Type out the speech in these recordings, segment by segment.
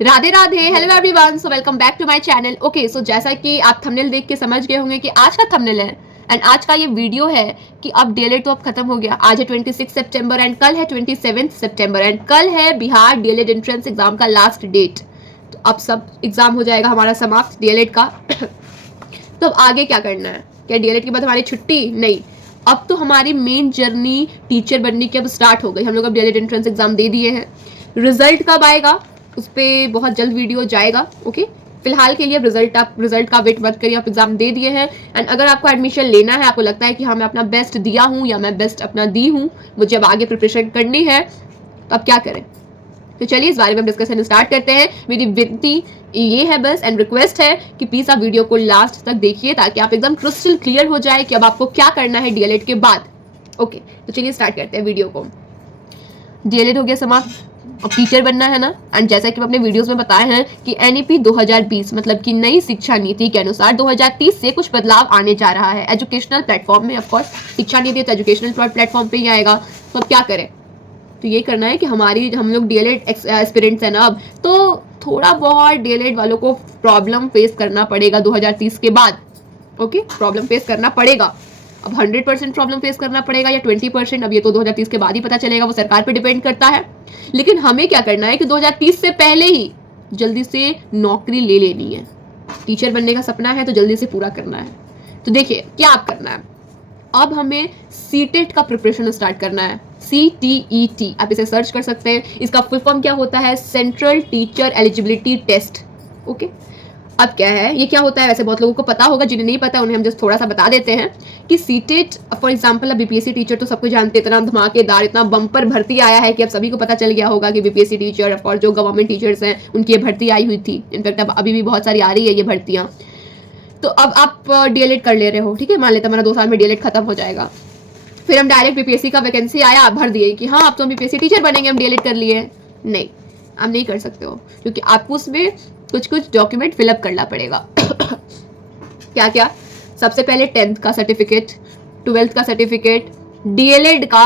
Radhe Radhe, hello everyone, so welcome back to my channel. Okay, so जैसा कि आप thumbnail देख के समझ गए होंगे कि आज का थंबनेल है एंड आज का ये वीडियो है कि अब डीएलएड तो अब खत्म हो गया। आज है 26 सितंबर एंड कल है 27 सितंबर एंड कल है बिहार डीएलएड एंट्रेंस एग्जाम का लास्ट डेट। तो अब सब एग्जाम हो जाएगा हमारा समाप्त डीएलएड का। तो अब आगे क्या करना है? क्या डीएलएड के बाद हमारी छुट्टी? नहीं, अब तो हमारी मेन जर्नी टीचर बनने की अब स्टार्ट हो गई। हम लोग अब डीएलएड एंट्रेंस एग्जाम दे दिए हैं। रिजल्ट कब आएगा उस पर बहुत जल्द वीडियो जाएगा। ओके, फिलहाल के लिए अब रिजल्ट का वेट मत करिए। आप एग्जाम दे दिए हैं एंड अगर आपको एडमिशन लेना है, आपको लगता है कि हाँ मैं अपना बेस्ट दिया हूँ या मैं बेस्ट अपना दी हूँ, मुझे अब आगे प्रिपरेशन करनी है, तो अब क्या करें? तो चलिए इस बारे में डिस्कशन स्टार्ट करते हैं। मेरी विनती ये है बस एंड रिक्वेस्ट है कि प्लीज आप वीडियो को लास्ट तक देखिए ताकि आप एकदम क्रिस्टल क्लियर हो जाए कि अब आपको क्या करना है डीएलएड के बाद। ओके, तो चलिए स्टार्ट करते हैं वीडियो को। डीएलएड हो गया समाप्त, अब टीचर बनना है ना। एंड जैसा कि मैं अपने वीडियोस में बताए हैं कि एनईपी 2020 मतलब कि नई शिक्षा नीति के अनुसार 2030 से कुछ बदलाव आने जा रहा है एजुकेशनल प्लेटफॉर्म में। ऑफ कोर्स शिक्षा नीति तो एजुकेशनल प्लेटफॉर्म पे ही आएगा। तो अब क्या करें? तो ये करना है कि हम लोग डीएलएड एस्पिरेंट्स हैं ना, अब तो थोड़ा बहुत डीएलएड वालों को प्रॉब्लम फेस करना पड़ेगा 2030 के बाद। ओके, प्रॉब्लम फेस करना पड़ेगा। अब 100% प्रॉब्लम फेस करना पड़ेगा या 20%, अब ये तो 2030 के बाद ही पता चलेगा, वो सरकार पे डिपेंड करता है। लेकिन हमें क्या करना है कि 2030 से पहले ही जल्दी से नौकरी ले लेनी है। टीचर बनने का सपना है तो जल्दी से पूरा करना है। तो देखिए क्या आप करना है, अब हमें सीटेट का प्रिपरेशन स्टार्ट करना है। CTET आप इसे सर्च कर सकते हैं। इसका फुल फॉर्म क्या होता है? Central teacher eligibility test. Okay, अब क्या है, ये क्या होता है? वैसे बहुत लोगों को पता होगा, जिन्हें नहीं पता उन्हें हम जस्ट थोड़ा सा बता देते हैं कि सीटेट फॉर एग्जांपल, अब बीपीएससी टीचर तो सबको जानते हैं, इतना धमाकेदार इतना बम्पर भर्ती आया है कि अब सभी को पता चल गया होगा कि बीपीएससी टीचर और जो गवर्नमेंट टीचर्स हैं उनकी ये भर्ती आई हुई थी। इनफैक्ट अब अभी भी बहुत सारी आ रही है ये भर्तियाँ। तो अब आप डीएलएड कर ले रहे हो, ठीक है, मान लेते हमारा 2 साल में डीएलएड खत्म हो जाएगा। फिर हम डायरेक्ट बीपीएससी का वैकेंसी आया, आप भर दिए कि हाँ अब तो हम बीपीएससी टीचर बनेंगे, हम डीएलएड कर लिए। नहीं, आप नहीं कर सकते हो क्योंकि आपको उसमें कुछ डॉक्यूमेंट फिलअप करना पड़ेगा। क्या क्या? सबसे पहले 10th का सर्टिफिकेट, 12th का सर्टिफिकेट, डीएलएड का,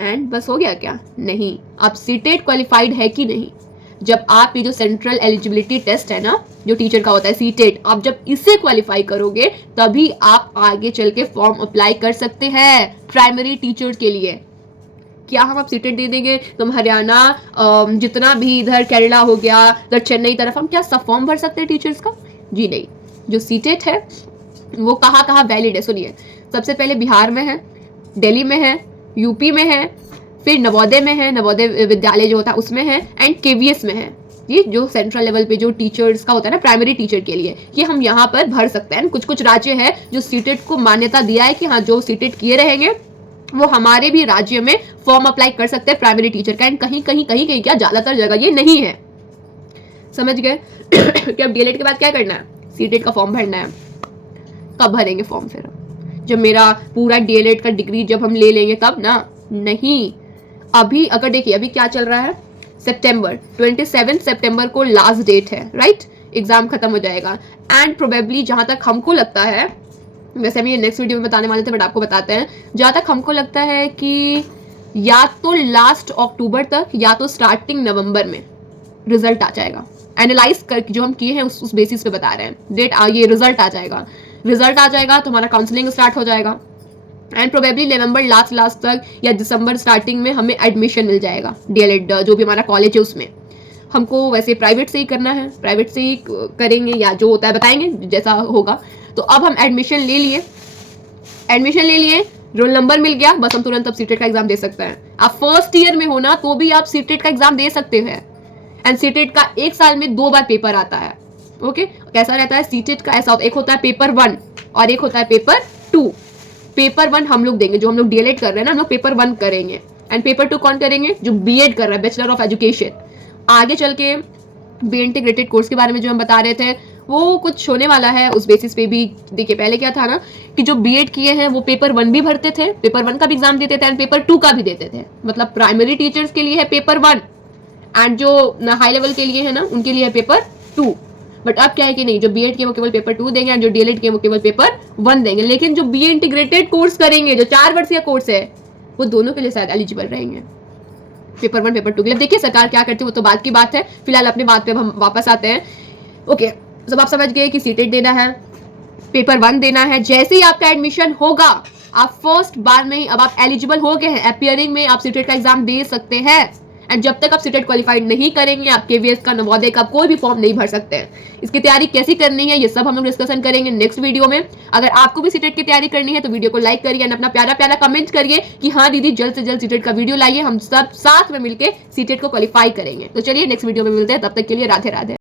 एंड बस हो गया क्या? नहीं, आप सीटेट क्वालिफाइड है कि नहीं। जब आप ये जो सेंट्रल एलिजिबिलिटी टेस्ट है ना, जो टीचर का होता है सीटेट, आप जब इसे क्वालिफाई करोगे तभी आप आगे चल के फॉर्म अप्लाई कर सकते हैं प्राइमरी टीचर के लिए। क्या हम आप सीटेट दे देंगे तो हम हरियाणा जितना भी इधर केरला हो गया, इधर चेन्नई तरफ, हम क्या सब फॉर्म भर सकते हैं टीचर्स का? जी नहीं। जो सीटेट है वो कहाँ कहाँ वैलिड है? सुनिए, सबसे पहले बिहार में है, दिल्ली में है, यूपी में है, फिर नवोदय में है, नवोदय विद्यालय जो होता है उसमें है, एंड केवीएस में है। ये जो सेंट्रल लेवल पे जो टीचर्स का होता है ना प्राइमरी टीचर के लिए, ये हम यहाँ पर भर सकते हैं। कुछ कुछ राज्य है जो सीटेट को मान्यता दिया है कि हाँ जो सीटेट किए रहेंगे वो हमारे भी राज्य में फॉर्म अप्लाई कर सकते हैं प्राइमरी टीचर का। एंड कहीं कहीं कहीं कहीं क्या ज्यादातर जगह ये नहीं है। समझ गए? कि अब डीएलएड के बाद क्या करना है? सीटेट का फॉर्म भरना है। कब भरेंगे फॉर्म? फिर जब मेरा पूरा डीएलएड का डिग्री जब हम ले लेंगे तब ना। नहीं, अभी अगर देखिए अभी क्या चल रहा है, सितंबर 27 सितंबर को लास्ट डेट है, राइट? एग्जाम खत्म हो जाएगा एंड प्रोबेबली जहां तक हमको लगता है, वैसे हम ये नेक्स्ट वीडियो में बताने वाले थे बट आपको बताते हैं, जहां तक हमको लगता है कि या तो लास्ट अक्टूबर तक या तो स्टार्टिंग नवंबर में रिजल्ट आ जाएगा। एनालाइज करके जो हम किए हैं उस बेसिस पे बता रहे हैं। डेट ये रिजल्ट आ जाएगा। रिजल्ट आ जाएगा तो हमारा काउंसलिंग स्टार्ट हो जाएगा एंड प्रोबेबली नवंबर लास्ट तक या दिसंबर स्टार्टिंग में हमें एडमिशन मिल जाएगा डीएलएड जो भी हमारा कॉलेज है उसमें। हमको वैसे प्राइवेट से ही करना है, प्राइवेट से ही करेंगे या जो होता है बताएंगे जैसा होगा। तो अब हम एडमिशन ले लिए, रोल नंबर मिल गया, बस हम तुरंत अब सीटेट का एग्जाम दे सकते हैं। आप फर्स्ट ईयर में हो ना तो भी आप सीटेट का एग्जाम दे सकते हैं। एंड सीटेट का 1 साल में 2 बार पेपर आता है। ओके, कैसा रहता है सीटेट का? ऐसा एक होता है पेपर 1 और एक होता है पेपर 2। पेपर 1 हम लोग देंगे, जो हम लोग डीएलएड कर रहे हैं ना हम लोग पेपर 1 करेंगे। एंड पेपर 2 कौन करेंगे? जो बीएड कर रहा है, बैचलर ऑफ एजुकेशन। आगे चल के बी इंटीग्रेटेड कोर्स के बारे में जो हम बता रहे थे वो कुछ होने वाला है उस बेसिस पे भी। देखिए पहले क्या था ना कि जो बीएड किए हैं वो पेपर 1 भी भरते थे, पेपर 1 का भी एग्जाम देते थे एंड पेपर 2 का भी देते थे। मतलब प्राइमरी टीचर्स के लिए है पेपर 1 एंड जो हाई लेवल के लिए है ना उनके लिए है पेपर 2। बट अब क्या है कि नहीं, जो बीएड के वो केवल पेपर 2 देंगे और जो डीएलएड के वो केवल पेपर 1 देंगे। लेकिन जो बी इंटीग्रेटेड कोर्स करेंगे, जो 4 वर्षीय कोर्स है, वो दोनों के लिए शायद एलिजिबल रहेंगे। पेपर 1 पेपर 2 के लिए। देखिए सरकार क्या करती है वो तो बात की बात है, फिलहाल अपनी बात पे हम वापस आते हैं। ओके, जब आप समझ गए कि सीटेट देना है, पेपर 1 देना है, जैसे ही आपका एडमिशन होगा, आप फर्स्ट बार में ही अब आप एलिजिबल हो गए हैं, अपियरिंग में आप सीटेट का एग्जाम दे सकते हैं। एंड जब तक आप सीटेट क्वालिफाइड नहीं करेंगे, आप केवीएस का, नवोदय का कोई भी फॉर्म नहीं भर सकते हैं। इसकी तैयारी कैसी करनी है ये सब हम लोग डिस्कशन करेंगे नेक्स्ट वीडियो में। अगर आपको भी सीटेट की तैयारी करनी है तो वीडियो को लाइक करिए एंड अपना प्यारा प्यारा कमेंट करिए कि हाँ दीदी जल्द से जल्द सीटेट का वीडियो लाइए, हम सब साथ में मिलकर सीटेट को क्वालिफाई करेंगे। तो चलिए नेक्स्ट वीडियो में मिलते हैं, तब तक के लिए राधे राधे।